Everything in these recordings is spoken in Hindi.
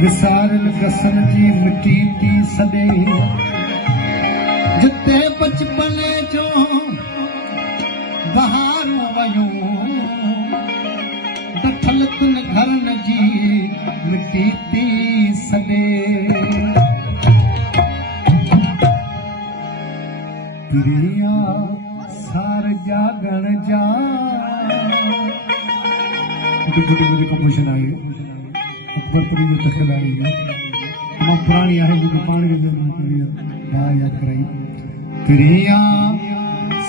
विसारन कसम जी मिटी थी सॾे जिते बचपन जो बहारूं वयूं दखल तुन घरन जी मिटी थी सॾे प्रिया सार जागण जा मुझे कंपोजिशन आई अकबरपुरी जो तखल आई है मां पुरानी आहे मुझे पाण खे याद कराई प्रिया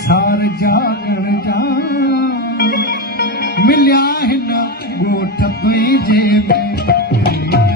सार जागण जा मिलिया हिन ॻोठ तुंहिंजे में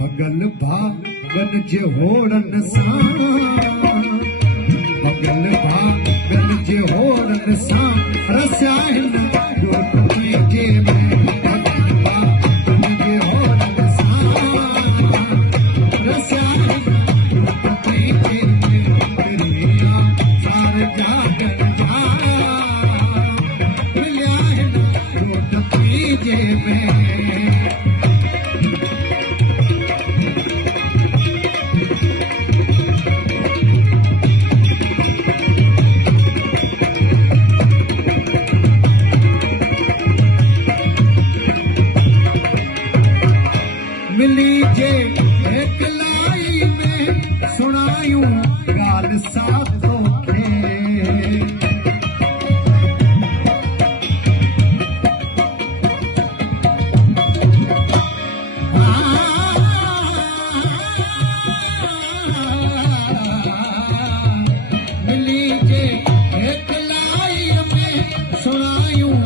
भगल भागन जे होरन सां भगल भागन जे होरन सां रसिया हिन ॻोठ तुंहिंजे में भगल भागन जे होरन सां रसिया हिन ॻोठ तुंहिंजे में प्रिया सार जागण जा मिलिया हिन ॻोठ तुंहिंजे में मिली जे एकलाई में सुनायूं ॻाल्हि साथो खे मिली जे एकलाई में सुनायूं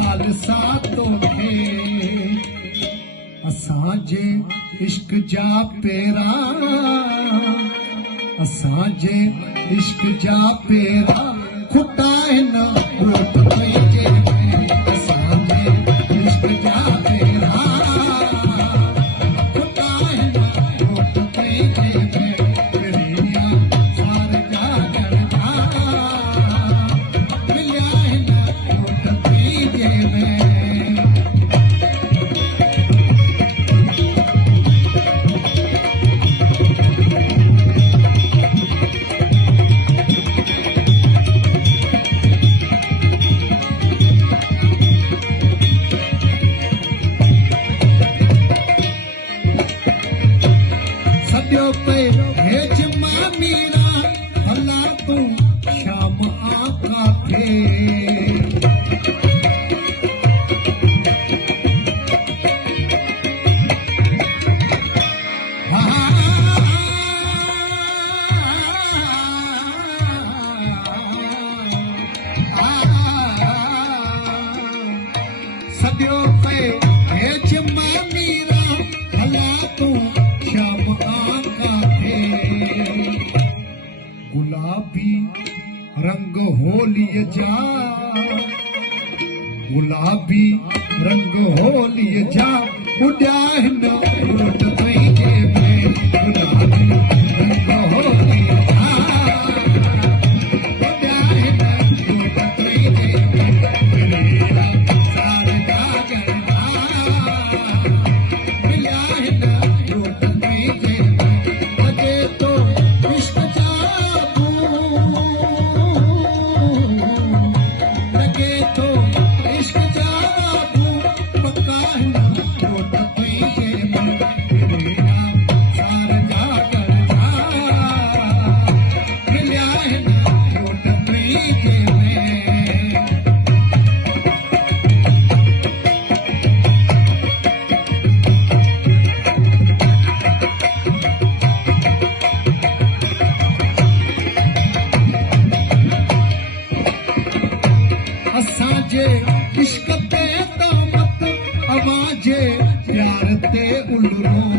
ॻाल्हि साथो खे असांजे इश्क जा पेरा असांजे इश्क जा पेरा खुटा हिन ॻोठ तुंहिंजे में असांजे इश्क जा पेरा खुटा हिन ॻोठ तुंहिंजे में प्रिया सार जागण जा मिलिया हिन ॻोठ तुंहिंजे में गुलाबी रंग होलिय जा गुलाबी रंग होलिय जा उॾिया हिन ॻोठ तुंहिंजे में गुलाबी रंग होलिय जा उॾिया हिन ॻोठ तुंहिंजे में सार जागण जे प्यार ते उल्लू